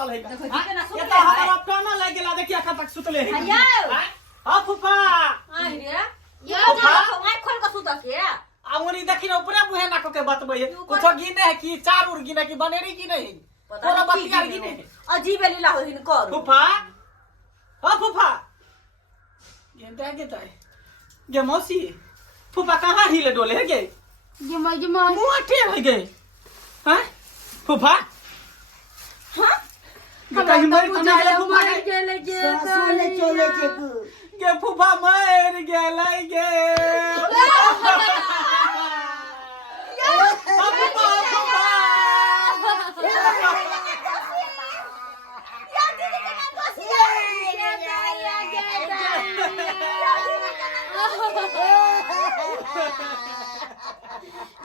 सुतल है ये तो हमरा काना लग गेला देखिया कब तक सुतले है हां फुफा आई रे ये आँख खोल के सुत के अंगुरी देखि न ऊपर मुहे ना के बतबै कुछ गिने है कि चार उर गिने कि बनेरी गिने है पूरा बतियार गिने है अजीब लीला होहिन कर फुफा हां फुफा ये देखे त ये मौसी फुफा कहां हिले डोले है गे ये मां मुंह टेढ़ है गे हैं फुफा हां कहीं मर तो नहीं फुफा गेले सोले चले के फुफा मर गेलै गे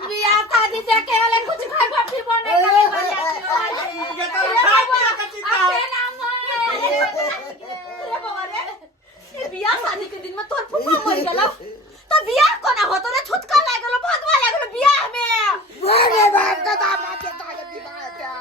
बियाह शादी देखे वाले कुछ खाए फिर बने बियाह शादी के दिन में तोर फुफा मर गेलो तो बियाह कोना होतो रे छुटका लाग गेलो भगवा लाग गेलो बियाह में अरे बाप का दामाद के ताले बिना क्या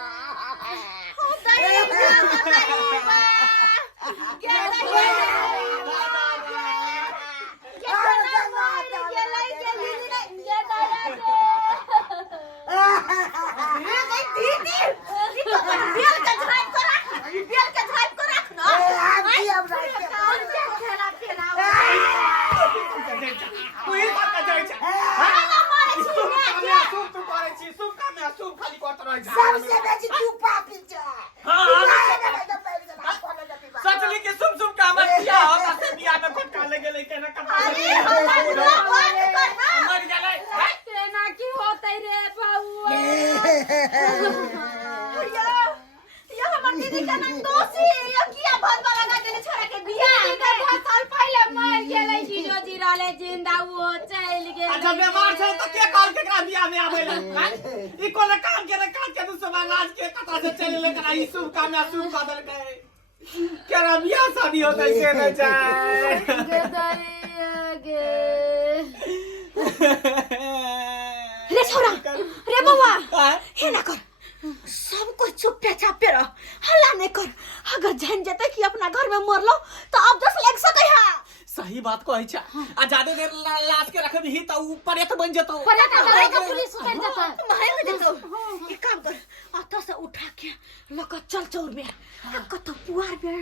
सबसे बेसी तू पापी छ सचली के सुम सुम का मत किया हम से बियाह में कोट काले गेले केना कपड़ा मर गेलै सेना की होतै रे बाबू ये हमर दीदी का नाम दोषी ये किया भदवा लगा देले छोरा के बियाह का 10 साल पहले मर गेलै जीजो जी रहले जिंदा वो चल गेलै अच्छा बीमार छै तो के काल केकरा बियाह में आबेला ई कोन काम के तू सब लाज के कथा से चले लेकर ई शुभ काम या शुभ बदल गए केरा बियाह शादी होतै के न जाय रे छोरा रे बाबा हे ना कर सब कुछ चुप चापे रह हल्ला नहीं कर अगर जान जाता कि अपना घर में मर लो तो अब 10 लाख सकै है सही बात कहै छ आ जादे देर लाज के रख दी त ऊपर एक बन जेतो पलट करे का पुलिस उतर जाता नहीं हो जेतो एक काम कर अत से उठा के लक चल चौर में कत पुआर के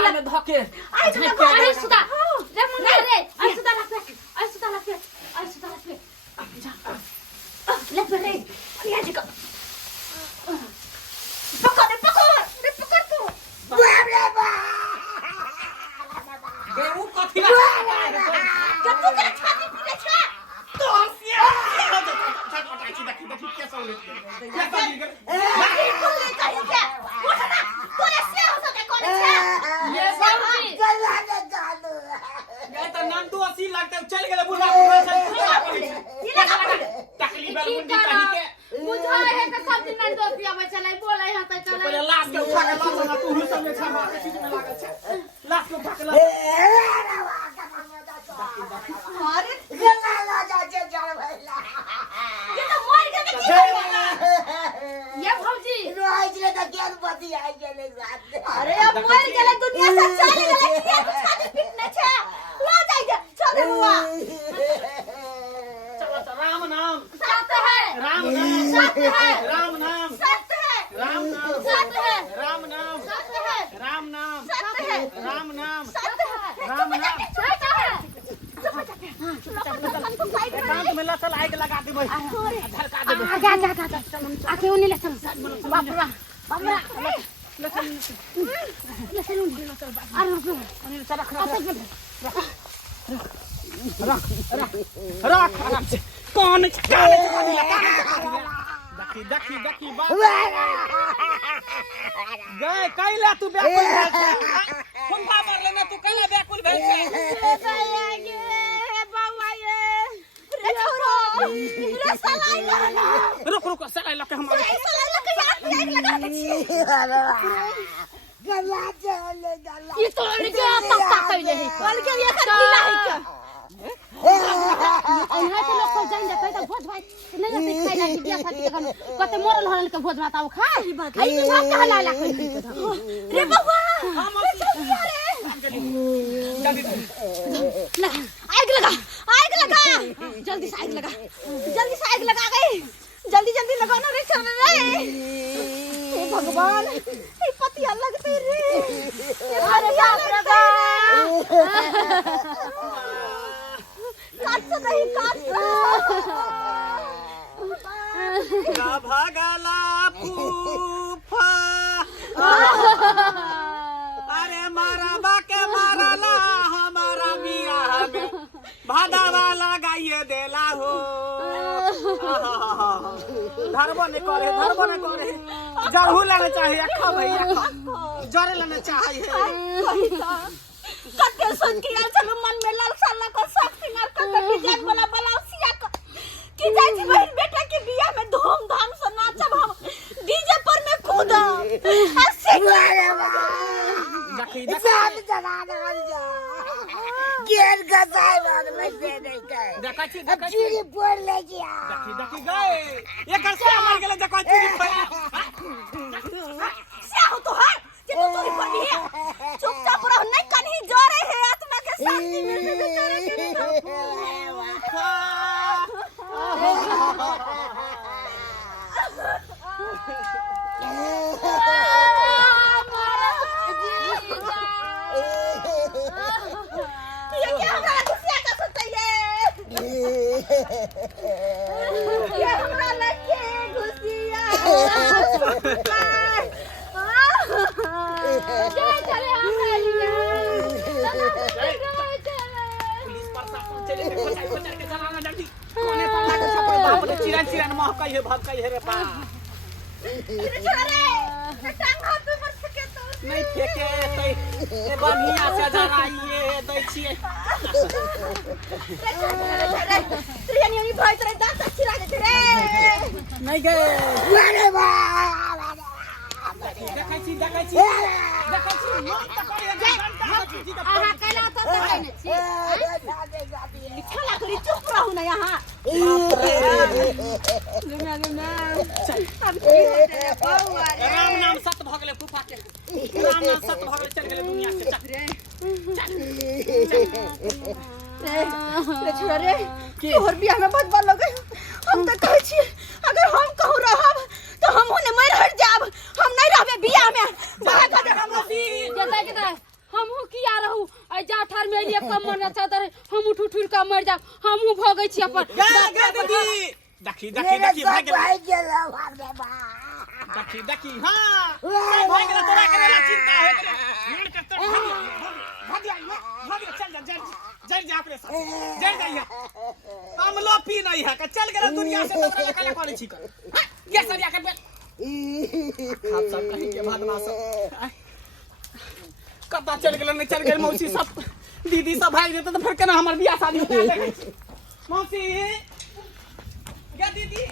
टाइम में धके आई तो आई सुदा रे मुन्ना रे आई सुदा ला पे ले पे रे ये जी का पकड़ तू बेऊ कथि कत्तू के छाती पीटे छ तो सिया देखी के सौले के खोले कहीं के उठना तोरे से हो सके कोन छ ये बाबूजी गला न जानो गए त नाम तो 80 लगते चल गेले बुढ़ा से टकली बेल मुंडी कहि के बुझा है कि सब दिन में दोस्ती आवे चलै बोलै है त चलै पहले लाश के उठा के ला ना तू सब में छमा के चीज में लागल छ लाश के उठा के ला अरे गला न जाचे जड़ भइला ये तो मर गए की ये भौजी रोज रे त ज्ञान पति आई गेले साथ अरे अब मर गेले दुनिया से चले गेले किया तो छाती पीटने छ ला जाइए चल बुआ चलो राम नाम सत्य है राम नाम सत्य है राम नाम सत्य है राम नाम सत्य है राम नाम सत्य है राम नाम सत्य है राम नाम सत्य है राम नाम सत्य है कांत में लसल आग लगा दे भाई धड़का दे आजा आके उन्हें ले चल बाप रे बाप रे ले चल अरे रख आराम से कौन काले का दिला देखी गए कैला तू व्याकुल भेल छ फुंका मारले ना तू कैला व्याकुल भेल छ रे छोरा रे सलाई लगा रुक सलाई लके हम आवे सलाई लगा के छी गला चले गला ये तो लड़के आता तक नहीं कल के ये कर दिला है क्या अनहाय के लोग को जान जाता है तो भोज भाई नहीं जाते खाई ना कि बिया शादी के घर कते मरल हरल के भोज भात आव खा आई बात कहला ला कोई रे बउआ आग लगा जल्दी से आग लगा गई जल्दी लगाओ ना रे चल रे हे भगवान ये पतिया लगते रे अरे बाप रे काट नहीं भगला फूफा अरे मारा बाके मारला हमारा बियाह में भादावा लगाइए देला हो धरबो ने करे जरहू लेना चाहिए खा भैया जरे लेना चाहिए कते सुन के चलो मन में लालसा लगा सब सिंगार का डिजाइन वाला ब्लाउजिया का कि जाई छी बहन बेटा के बियाह में धूमधाम से नाचब हम डीजे पर में कूदा हंसी देखी साथ जगा जा गेर का साइबान में से नहीं गए देखी चूड़ी फोड़ ले गया देखी गए ये कैसे मर गेले देखो चूड़ी फोड़ क्या हो तो है जे तू तोरी पर भी है चुपचाप रहो नहीं कहीं जा रहे हैं आत्मा के शांति मिलने ये क्या हमरा खुशियां का सुनते ये हमरा लगे खुशियां चले हमरा लिए पुलिस प्रशासन चले खोचा के चलाना जल्दी कोने पर लाके सब बाप रे चिरन महकाई है भटकाई है रे बा रे टांग हाथ पे मत फेंके तो नहीं फेंके तो ए बढ़िया से जराइए दै छिए रे यानी भाई तेरे दांत चिरा दे रे नहीं गए अरे बा देखै छी मन त करे आहा कैला तो कहने छी खेला करी चुप रहू ना यहाँ अब की होते रे बउआ रे राम नाम सत भ गेले फूफा के राम नाम सत भ गेले चल गेले दुनिया से रे छोरा रे तोहर बियाह में बहुत बड़ लगे हम त कहै छी अगर हम कहू रहब तो हम होने मर हट जाब हम नहीं रहबे बियाह में बाहर का हम जैसा कि हमहू किया रहू आई जा ठार में लिए कम मन चादर हम उठ का मर जा हमहू भगै छी अपन दीदी देखी भाग गेले देखी हां भाग गेले तोरा करे चिंता है मुड़ के तो भाग चल जा अपने साथ जड़ जाइए हम लो पी नहीं है चल गेले दुनिया से तोरा कला करे छी ये सरिया के आप सब कहीं के बदमाश कब चल गेल नहीं चल गेल मौसी सब दीदी सब भाग जेते तो फिर केना हमर बियाह शादी होता है मौसी या दीदी